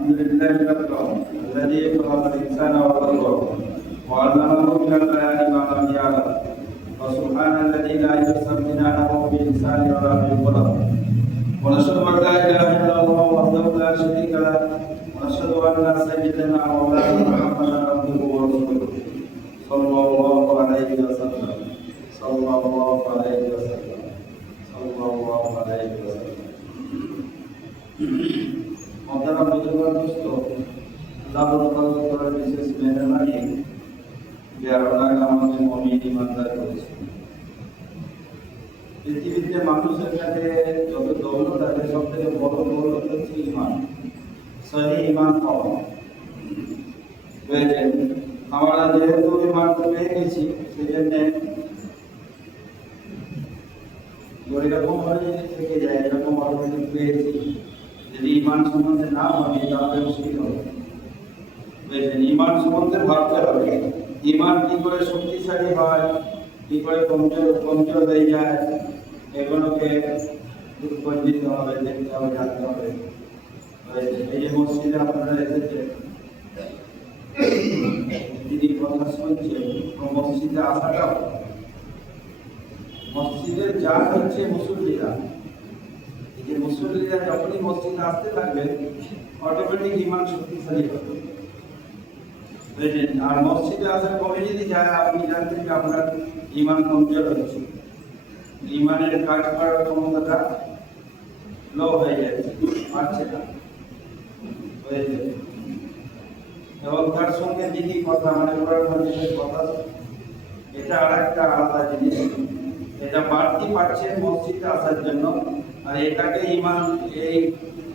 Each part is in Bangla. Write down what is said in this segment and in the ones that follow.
الحمد لله الذي خلق الإنسان وخلقه وعلمه من البيان ما لم يعلم وسبحان الذي لا يحصى امتنانه باللسان ولا بالقلم ونشهد أن لا إله إلا الله وحده لا شريك له ونشهد أن سيدنا ومولانا محمدا عبده ورسوله صلى الله عليه وسلم صلى الله عليه وسلم صلى الله عليه وسلم মহতারাম বুজুর্গ দোস্ত আল্লাহ তাআলার বিশেষ মেহরবানি যে আপনাকে আমাদের মুমিন ইমানদার করেছেন। পৃথিবীতে মানুষের কাছে যত দৌলত আছে সব থেকে বড় দৌলত হচ্ছে ইমান, সহি ইমান পাওয়া। বুঝলেন, আমরা যেহেতু ইমান পেয়ে গেছি সেই জন্য এরকম ভাবে যদি থেকে যায়, এরকম ভাবে যদি পেয়েছি, যদি ইমান সম্বন্ধে না ভাবি তাহলে মুশকিল হবে। বুঝলেন, ইমান সম্বন্ধে ভাবতে হবে ইমান কি করে শক্তিশালী হয়, কি করে কমজোর হয়ে যায়, এগুলোকে উৎপন্নিত হবে, দেখতে হবে, জানতে হবে। এই যে মসজিদে আপনারা এসেছেন, যদি কথা শুনছেন, মসজিদে আসাটা মসজিদের যা হচ্ছে মুসল্লিরা, এই যে মুসল্লিরা যখনই মসজিদে আসতে থাকবে অটোমেটিক ইমান শক্তিশালী হবে। আর মসজিদে আসার কমে যদি যায়, আপনি জানতেন যে আপনার ইমান কমজোর হচ্ছে, ইমানের কাজ করার ক্ষমতাটা লো হয়ে যাচ্ছে, পারছে না। এবং তার সঙ্গে যিনি কথা মানে করার মধ্যে কথা, এটা আর একটা আলাদা জিনিস। এটা বাড়তি পাচ্ছেন মসজিদে আসার জন্য, আর এটাকে ইমান, এই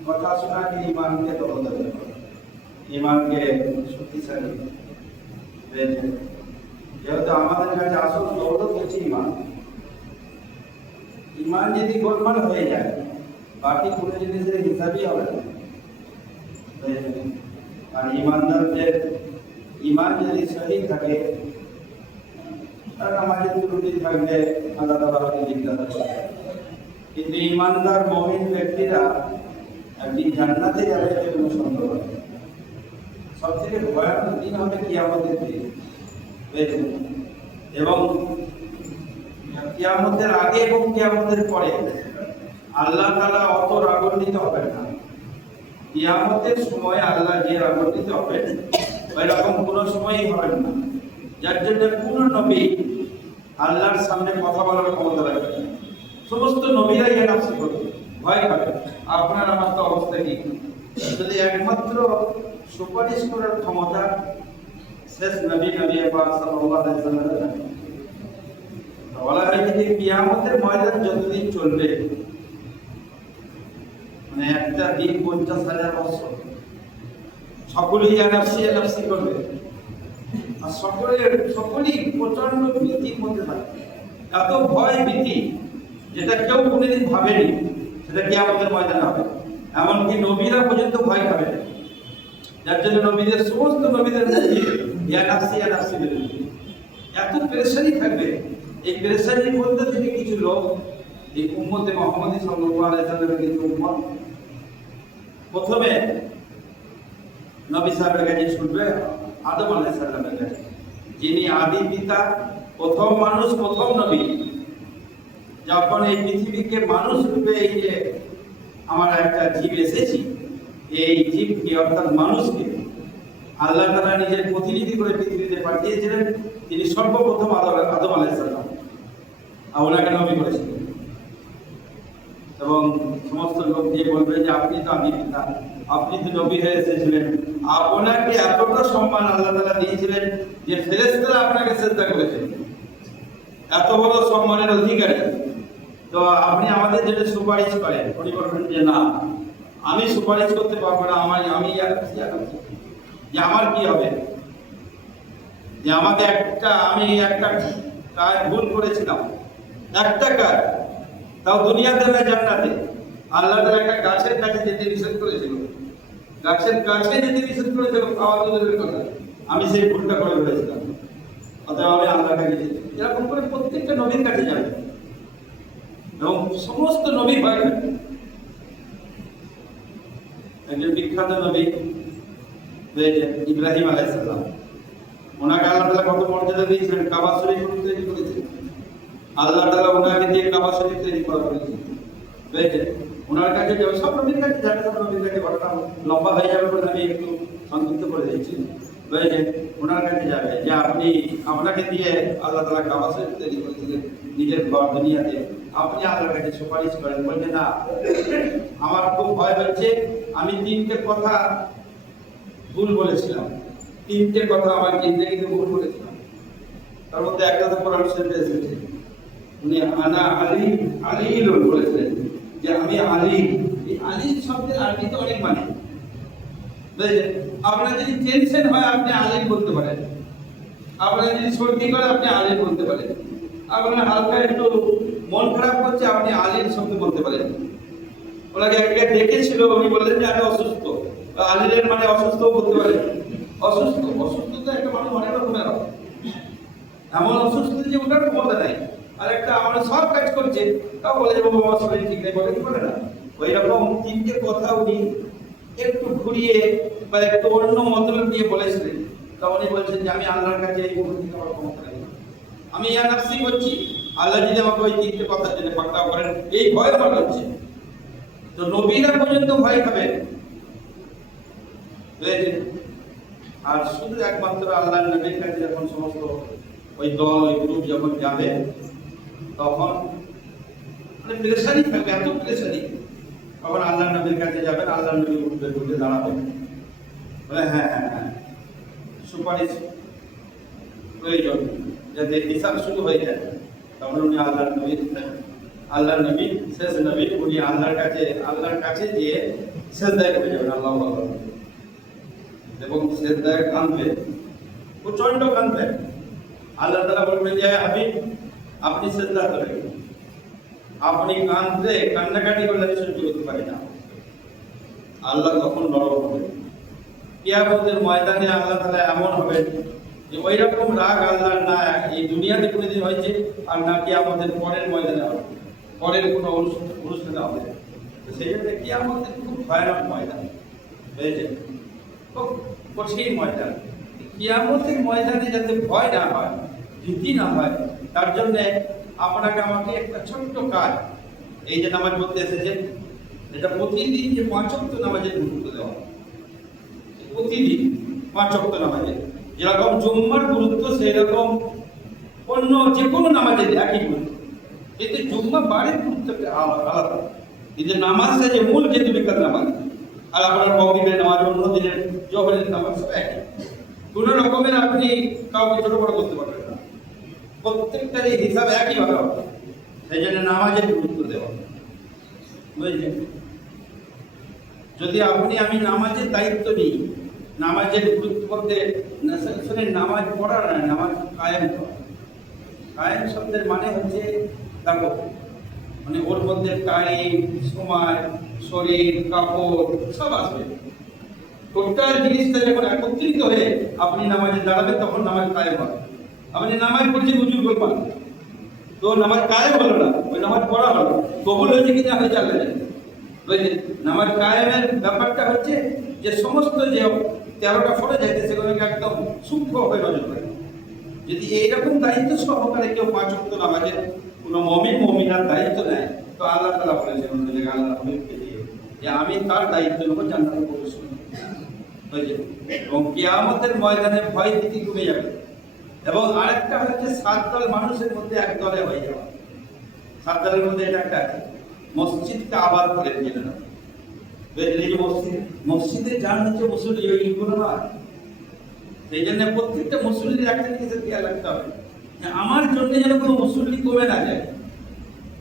কথা শোনাকে ইমানকে তরতাজা করে, ইমানকে শক্তিশালী। যেহেতু আমাদের কাছে আসল দৌলত হচ্ছে ইমান। ইমান যদি গোলমাল হয়ে যায়, বাকি কোনো জিনিসের হিসাবই হবে না। আর ইমানদারদের ইমান যদি সহি থাকে, তার আমাদের ত্রুটি থাকলে আল্লাহ তাআলাকে জিজ্ঞাসা করে। কিন্তু ইমানদার মুমিন ব্যক্তিরা একদিন জান্নাতে যাবে, এতে কোনো সন্দেহ নেই। সবথেকে ভয়ানক দিন হবে কিয়ামতের দিন। এবং কিয়ামতের আগে এবং কিয়ামতের পরে আল্লাহ তাআলা অত রাগান্বিত হবেন না। কিয়ামতের সময় আল্লাহ যে রাগান্বিত হবেন, এরকম কোনো সময়ই হবেন না। যার জন্য কোন নবী আল্লাহর সামনে কথা বলার ক্ষমতা রাখবে না। সমস্ত নবীরাই এর নাফসি করবে, ভয় পাবে। আপনার আমার তো অবস্থা কি? যদি একমাত্র সুপারিশ করার ক্ষমতা শেষ নবী পাক সাল্লাল্লাহু আলাইহি ওয়াসাল্লাম। বলা হয়েছে যে কিয়ামতের ময়দান যতদিন চলবে, মানে একটা দিন 50,000 বছর, সকলেই নাফসি করবে। আর সকলেই প্রচন্ড ভীতির মধ্যে থাকে। এত ভয় ভীতি যেটা কেউ কোনোদিন ভাবেনি, সেটা কিয়ামতের ময়দানে হবে। এমনকি নবীরা পর্যন্ত ভয় খাবে। যার জন্য নবীদের সমস্ত নবীদের নাফসি এত পেরেশানি থাকবে। এই পেরেশানির মধ্যে থেকে কিছু লোক, এই উম্মতে মুহাম্মদী সাল্লাল্লাহু আলাইহি ওয়াসাল্লামের কিছু উম্মত প্রথমে নবী সাহেবের কাছে ছুটবে, আদম আলাইহিস সালামের কাছে, যিনি আদি পিতা, প্রথম মানুষ, প্রথম নবী। যখন এই পৃথিবীকে মানুষ রূপে, এই যে আমার একটা জীব এসেছি, এই জীবকে অর্থাৎ মানুষকে আল্লাহ তাআলা নিজের প্রতিনিধি করে পৃথিবীতে পাঠিয়েছিলেন। তিনি সর্বপ্রথম আদম আলাইহিস সালাম, ওনাকে নবী করেছিলেন। এবং সমস্ত লোক দিয়ে বলবে যে আপনি তো আদি পিতা, আপনি তো নবী হয়ে এসেছিলেন, আপনাকে এতটা সম্মান আল্লাহ তাআলা দিয়েছিলেন যে ফেরেশতারা আপনাকে সিজদা করেছেন, এত বড় সম্মানের অধিকারী। তো আপনি আমাদের জন্য সুপারিশ করেন। উনি বলবেন যে না, আমি সুপারিশ করতে পারবো না, আমি যে আমার কি হবে, যে আমি একটা কাজ ভুল করেছিলাম, একটা কাজ, তাও দুনিয়াতে না জান্নাতে। আল্লাহ তাআলা একটা গাছের কাছে যেতে নিষেধ করেছিল, গাছের কাছে যেতে নিষেধ করেছিল, খাওয়া দূরের কথা, আমি সেই ভুলটা করে ফেলেছিলাম। অতএব আমি আল্লাহর কাছে যেতে, এরকম করে প্রত্যেকটা নবীর কাছে যাবে এবং সমস্ত নবী ভয় করবে। একজন বিখ্যাত নবী ইব্রাহিম আলাইহিস সালাম, ওনাকে আল্লাহ তাআলা কত মর্যাদা দিয়েছিলেন, কাবা শরীফ তৈরি করেছেন আল্লাহ তাআলা, ওনাকে দিয়ে কাবা শরীফ তৈরি করা হয়েছে। ওনার কাছে যাবে, সব নবীর কাছে যাবে, সব নবীর কাছে ঘটনা লম্বা হয়ে যাবে বলে আমি একটু সংক্ষিপ্ত করে দিচ্ছি। ওনার কাছে যাবে যে আপনি, আপনাকে দিয়ে আল্লাহ তাআলা কাবা শরীফ তৈরি করেছিলেন নিজের ঘর দুনিয়াতে, আপনি আল্লাহর কাছে সুপারিশ করেন। বলছে না, আমার খুব ভয় হচ্ছে, আমি তিনটে কথা ভুল বলেছিলাম, তিনটে কথা আমার জিন্দেগিতে ভুল বলেছিলাম। তার মধ্যে একটা তো কোরআন শরীফে এসেছে, উনি আনা আলী আলীল বলেছিলেন যে আমি আলী। এই আলী শব্দের আরবিতে অনেক মানে। আপনার যদি টেনশন হয় আপনি আলী বলতে পারেন, আপনার যদি সর্দি করে আপনি আলী বলতে পারেন, আপনার হালকা একটু মন খারাপ করছে আপনি আলীর শব্দ বলতে পারেন। ওনাকে এক জায়গায় ডেকেছিল, উনি বললেন যে আমি অসুস্থ, আলীর মানে অসুস্থ বলতে পারেন। অসুস্থ, অসুস্থ তো একটা মানুষ অনেক রকমের হয়, এমন অসুস্থ যে ওটার ক্ষমতা নাই, আর একটা আমরা সব কাজ করছে তাও বলে যে বাবা আমার শরীর ঠিক নেই, বলে কি বলে না। ওই রকম তিনটে কথা উনি একটু ঘুরিয়ে বা একটু অন্য মতলব দিয়ে বলেছিলেন। তা উনি বলছেন যে আমি আল্লাহর কাছে এই মুহূর্তে আমার ক্ষমতা নেই, আমি ইয়া নাফসি করছি, আল্লাহ যদি আমাকে ওই তিনটে কথার জন্য পাকড়াও করেন, এই ভয় আমার হচ্ছে। তো নবীরা পর্যন্ত ভয় খাবেন, আর শুধু একমাত্র আল্লাহর নবীর কাছে যখন সমস্ত ওই দল ওই গ্রুপ যখন যাবে তখন মানে প্রেসারই থাকবে, এত প্রেসারই। তখন আল্লাহর নবীর কাছে যাবেন, আল্লাহর নবী উঠবে, উঠে দাঁড়াবেন, বলে হ্যাঁ হ্যাঁ হ্যাঁ সুপারিশ প্রয়োজন, যাতে হিসাব শুরু হয়ে যায়। তখন উনি আল্লাহর নবী শেষ নবী, উনি আল্লাহর কাছে গিয়ে সেজদায় করে যাবেন, আল্লাহ এবং সেজদায় কাঁদবেন, প্রচন্ড কাঁদবেন। আল্লাহ তাআলা বলবেন যে আপনি সেজদা করেন, আপনি কান্নাকাটি করলে আমি সহ্য করতে পারি না। আল্লাহ তখন নরম হবে। কিয়ামতের ময়দানে আল্লাহ তাআলা এমন হবে যে ওই রকম রাগ আল্লাহর না এই দুনিয়াতে কোনোদিন হয়েছে, আর না কিয়ামতের পরের ময়দানে হবে, পরের কোনো অনুষ্ঠানে হবে। সেই জন্য কিয়ামতের খুব ভয়ানক ময়দান, বুঝেছেন, খুব কঠিন ময়দান। কিয়ামতের ময়দানে যাতে ভয় না হয়, ভীতি না হয়, তার জন্য আপনাকে আমাকে একটা ছোট্ট কাজ, এই যে নামাজ পড়তে এসেছেন, এটা প্রতিদিন যে 5 ওয়াক্ত নামাজের গুরুত্ব দেওয়া, প্রতিদিন 5 ওয়াক্ত নামাজের যেরকম জুম্মার গুরুত্ব সেই রকম অন্য যে কোনো নামাজের একই গুরুত্ব, কিন্তু জুম্মা বাড়ির গুরুত্বটা আলাদা। কিন্তু নামাজে যে মূল যে দুই রাকাত নামাজ, আর আপনার মাগরিবের নামাজ, অন্য দিনের জোহরের নামাজ সব একই, কোনো রকমের আপনি কাউকে ছোট বড় করতে পারবেন না, প্রত্যেকটারই হিসাব একই ভাবে হবে। সেই জন্য নামাজের গুরুত্ব দেওয়া, বুঝলেন। যদি আমি নামাজের দায়িত্ব নিই, নামাজের গুরুত্ব বলতে নামাজ পড়া না, নামাজ কায়েম করা। কায়েম শব্দের মানে হচ্ছে দেখো, মানে ওর মধ্যে টাইম, সময়, শরীর, কাপড় সব আসবে, টোটাল জিনিসটা যখন একত্রিত হয়ে আপনি নামাজে দাঁড়াবেন তখন নামাজ কায়েম হবে। আপনি নামাজ পড়ছেন উজু করবেন, তো নামাজ কায়েম হলো না, ওই নামাজ পড়া হলো, কবুল হয়েছে কিনা হয়ে যাবে। বুঝলেন, নামাজ কায়েমের ব্যাপারটা হচ্ছে যে সমস্ত যে 13টা ফরজ আছে সেগুলোকে একদম সূক্ষ্ম হয়ে নজর রাখে। যদি এইরকম দায়িত্ব সহকারে কেউ 5 ওয়াক্ত নামাজের কোনো মুমিনার দায়িত্ব নেয়, তো আল্লাহ তাআলা বলেছেন অন্য জায়গায়, আল্লাহ নবীকে দিয়ে যে আমি তার দায়িত্ব নেব জান্নাতে প্রবেশ করব। বুঝলেন, এবং কিয়ামতের ময়দানে ভয় ভীতি কমে যাবে। এবং আরেকটা হচ্ছে 7 দল মানুষের মধ্যে এক দলে হয়ে যাওয়া। 7 দলের মধ্যে এটা একটা আছে, মসজিদকে আবাদ করে দিয়ে না। এই যে মসজিদে যান হচ্ছে মুসল্লি, ওই ইগুলো না। সেই জন্য প্রত্যেকটা মুসল্লির একটা জিনিসের খেয়াল রাখতে হবে, আমার জন্য যেন কোনো মুসল্লি কমে না যায়।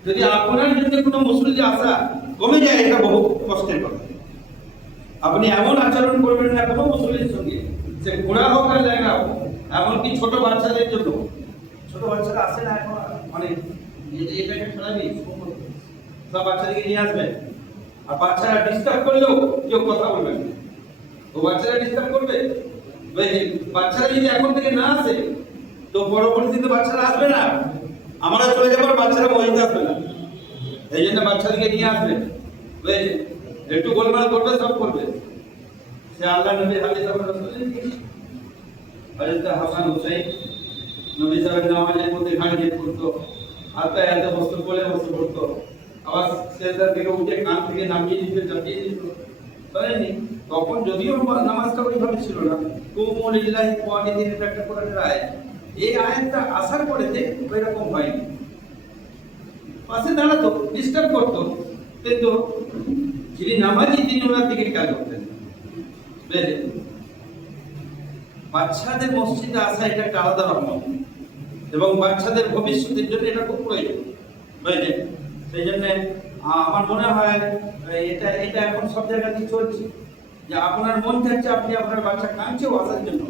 যদি আপনার জন্য কোনো মুসল্লি আসা কমে যায়, এটা বহু কষ্টের কথা। আপনি এমন আচরণ করবেন না কোনো মুসল্লির সঙ্গে, সে ঘোড়া হোক আর ল্যাংড়া হোক, এমনকি ছোট বাচ্চাদের জন্য। ছোট বাচ্চারা আসে না এখন অনেক, এটা খেলাবি সব বাচ্চাদেরকে নিয়ে আসবেন, আর বাচ্চারা ডিস্টার্ব করলেও কেউ কথা বলবেন, ও বাচ্চারা ডিস্টার্ব করবে। বাচ্চারা যদি এখন থেকে না আসে তো পরবর্তীতে বাচ্চারা আসবে না, আমরা চলে যাবার বাচ্চারা মসজিদে আসবে না। এই জন্য বাচ্চাদেরকে নিয়ে আসবেন, একটু গোলমাল করবে, সব করবে, সে আল্লাহ নবীর হাদিস আমরা শুনেন কি হযরত হাসান হুসাইন নবী সাহেব নামাজের মধ্যে ঘাড়িয়ে পড়তো, হাতে এত বস্তু বলে বস্তু পড়তো, আবার সেজদা থেকে উঠে কান থেকে নামিয়ে দিতে চাপিয়ে দিত, শোনেননি? তখন যদিও নামাজটা ওইভাবে ছিল না, কুমু লিল্লাহি ওয়ালিদিন একটা কোরআনের আয়াত, এই আয়াতটা আসার পরেতে ওইরকম হয়নি। পাশে দাঁড়াতো, ডিস্টার্ব করতো, কিন্তু যিনি নামাজি তিনি ওনার দিকে খেয়াল করতেন। বুঝলেন? বাচ্চাদের মসজিদে আসা এটা একটা আলাদা রকম, এবং বাচ্চাদের ভবিষ্যতের জন্য এটা খুব প্রয়োজন। বুঝলেন? সেই জন্য আমার মনে হয় এটা এটা এখন সব জায়গাতেই চলছে, যে আপনার মন চাচ্ছে আপনি আপনার বাচ্চা কাঁদছেও আসার জন্য,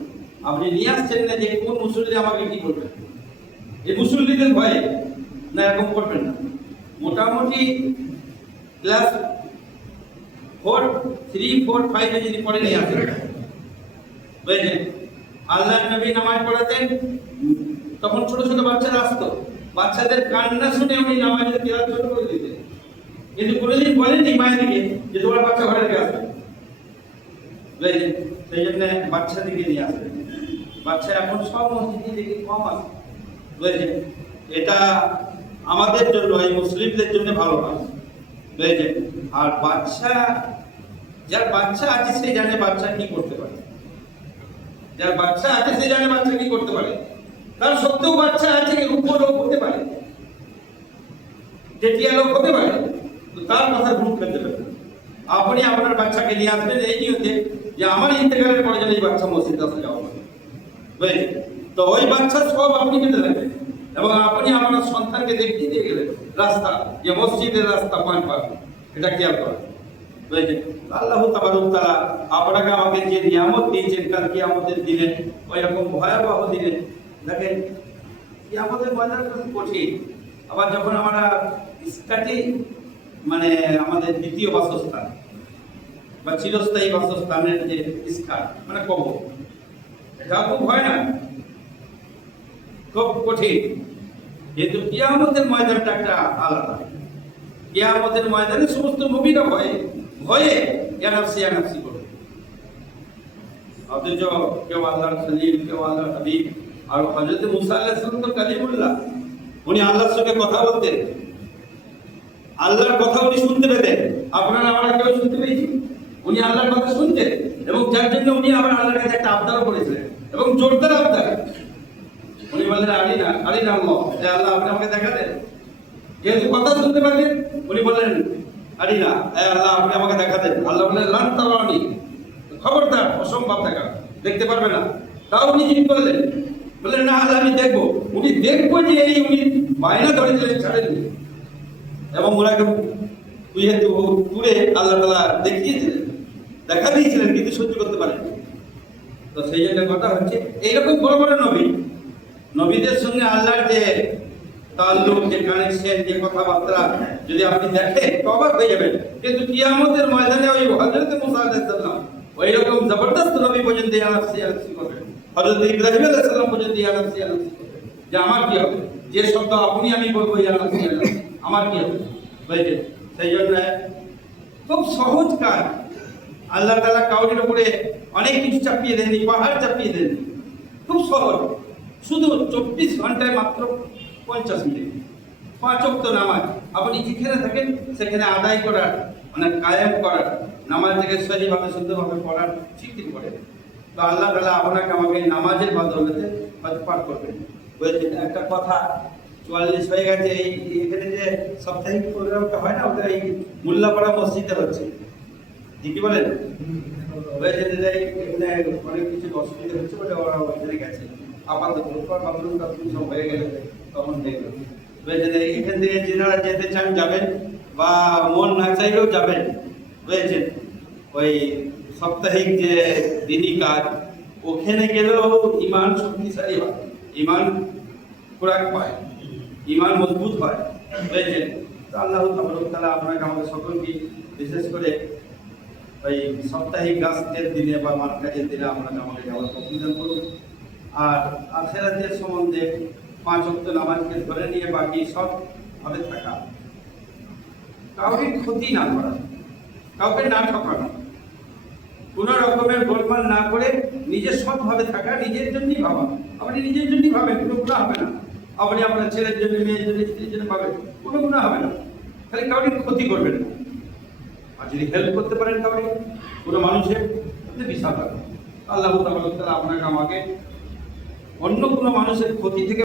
আপনি নিয়ে আসছেন না যে কোন মুসল্লি আমাকে কি করবেন, এই মুসল্লিদের ভয়ে না, এরকম করবেন না। মোটামুটি ক্লাস 4, 3, 4, 5 যদি পড়ে নিয়ে আসেন। বুঝলেন? আল্লাহ নবী নামাজ পড়াতেন, তখন ছোট ছোট বাচ্চারা আসতো, বাচ্চাদের কান্না শুনে উনি নামাজের কেরাত শুরু করে দিতেন, কিন্তু কোনোদিন বলেননি মায়েদেরকে যে তোমার বাচ্চা ঘরে রেখে আসবে। বুঝলেন? সেই জন্য বাচ্চাদেরকে নিয়ে আসবেন। বাচ্চা এখন সব মসজিদে দেখি কম আসে। বুঝলেন? এটা আমাদের জন্য, এই মুসলিমদের জন্য ভালো না। বুঝলেন? আর বাচ্চা, যার বাচ্চা আছে সে জানে বাচ্চা কি করতে পারে, যার বাচ্চা আছে সে জানে বাচ্চা কি করতে পারে। তার সত্ত্বেও বাচ্চা আছে, রূপলোক হতে পারে, যেটিয়া লোক হতে পারে, তো তার কথা গ্রুপ ফেলতে পারে। আপনি আপনার বাচ্চাকে নিয়ে আসবেন এই নিয়তে যে আমার ইন্তেকালের পরে যেন এই বাচ্চা মসজিদ আসতে যাওয়া হবে। বুঝলেন? তো ওই বাচ্চা সব আপনি পেতে থাকবেন, এবং আপনি আপনার সন্তানকে দেখিয়ে দিয়ে গেলেন রাস্তা, যে মসজিদের রাস্তা 5 ভাগ, এটা খেয়াল করেন। বুঝলেন? আল্লাহ তাবারক তাআলা আপনাকে আমাকে যে নিয়ামত দিয়েছেন কাল কিয়ামতের দিনে, ওই রকম ভয়াবহ দিনে, দেখেন কিয়ামতের ময়দান খুব কঠিন। আবার যখন আমরা স্টার্টিং, মানে আমাদের দ্বিতীয় বাসস্থান বা চিরস্থায়ী বাসস্থানের যে স্থান, মানে কবর, এটা খুব ভয় না, খুব কঠিন। কিন্তু কিয়ামতের ময়দানটা একটা আলাদা। কিয়ামতের ময়দানে সমস্ত নবীরা ভয়ে ভয়ে ইয়ানাফসি করবে, অথচ কেউ আল্লাহর খলিল, কেউ আল্লাহর হাবিব। আর হযরত মুসা আলাইহিস সালাম তো কালিমুল্লাহ, উনি আল্লাহর সঙ্গে কথা বলতেন, আল্লাহর কথা উনি শুনতে পেতেন। আপনারা আমরা কেউ শুনতে পেয়েছি? উনি আল্লাহর কথা শুনতেন, এবং যার জন্য উনি আবার আল্লাহর কাছে একটা আবদার করেছিলেন, এবং জোরদার আবদার। উনি বললেন আলিনা আল্লাহ, হে আল্লাহ আপনি আমাকে দেখা দেন। যেহেতু কথা শুনতে পারলেন, উনি বললেন আলিনা, হে আল্লাহ আপনি আমাকে দেখা দেন। আল্লাহ বললেন লান তারানি, খবরদার, অসম্ভব দেখা, দেখতে পারবে না। তাও উনি জিজ্ঞেস করলেন, বললেন না আল্লাহ আমি দেখবো। উনি দেখবো যে এই উনি বায়না ধরেছিলেন, ছাড়েননি, এবং ওনাকে দূরে আল্লাহ তাআলা দেখিয়েছিলেন, দেখা দিয়েছিলেন, কিন্তু সহ্য করতে পারেননি। তো সেই জন্য কথা হচ্ছে এইরকম বড় বড় নবী, নবীদের সঙ্গে আল্লাহর যে তাল্লুক, যে কানেকশন, যে কথাবার্তা যদি আপনি দেখেন তো অবাক হয়ে যাবেন। কিন্তু কিয়ামতের ময়দানে ওই হযরত মুসা আলাইহিস সালাম ওই রকম জবরদস্ত নবী পর্যন্ত ইয়ানাফসি করবেন, হযরত ইব্রাহিম আলাইহিস সালাম পর্যন্ত ইয়ানাফসি করবেন, যে আমার কি হবে, যে শব্দ আপনি আমি বলবো ইয়ানাফসি, আমার কি হবে। বুঝলেন? সেই জন্য খুব সহজ কাজ। আল্লাহ তাআলা কাউরির উপরে অনেক কিছু চাপিয়ে দেননি, পাহাড় চাপিয়ে দেননি, খুব সহজ। শুধু 24 ঘন্টায় মাত্র 50 মিনিট 5 ওয়াক্ত নামাজ আপনি যেখানে থাকেন সেখানে আদায় করার, মানে কায়েম করার, নামাজটাকে সহিভাবে শুদ্ধভাবে পড়ার স্বীকৃতি করে। তো আল্লাহ তাআলা আপনাকে আমাকে নামাজের বদৌলতে পাঠ করবেন। বলছেন একটা কথা, 44 হয়ে গেছে, এই এখানে যে সাপ্তাহিক প্রোগ্রামটা হয় না, ওটা এই মোল্লাপাড়া মসজিদে হচ্ছে, কি বলেন? বলছেন যে এখানে অনেক কিছু অসুবিধা হচ্ছে বলে ওরা ওখানে গেছে। আপাতত বাথরুম সব হয়ে গেলে তখন দেখবেন। বলছেন এখান থেকে যারা যেতে চান যাবেন, বা মন না চাইলেও যাবেন। বুঝেছেন? ওই সাপ্তাহিক যে দিনই কাজ, ওখানে গেলেও ইমান শক্তিশালী হয়, ইমান খোরাক পায়, ইমান মজবুত হয়। বুঝেছেন? তো আল্লাহ তাআলা আপনাকে আমাদের সকলকে বিশেষ করে ওই সাপ্তাহিক গাছের দিনে বা মাঠ কাজের দিনে আপনাকে আমাকে যাওয়ার প্রতিদান করুন। আর আখিরাতের সম্বন্ধে 5 ওয়াক্ত নামাজকে ধরে নিয়ে বাকি সব ভাবে থাকা, কাউকে ক্ষতি না করা, কাউকে না ঠকানো, কোনো রকমের গোলমাল না করে নিজের সৎভাবে থাকা, নিজের জন্যই ভাবা। আপনি নিজের জন্যই ভাবেন, কোনো গুণা হবে না। আপনি আপনার ছেলের জন্য, মেয়ের জন্য, স্ত্রীর জন্য ভাবেন, কোনো গুণা হবে না। খালি কাউকে ক্ষতি করবেন না। আর যদি হেল্প করতে পারেন কাউকে, কোনো মানুষের, আপনি বিশাল ব্যাপার। আল্লাহ তাআলা আপনাকে আমাকে অন্য কোনো মানুষের ক্ষতি থেকে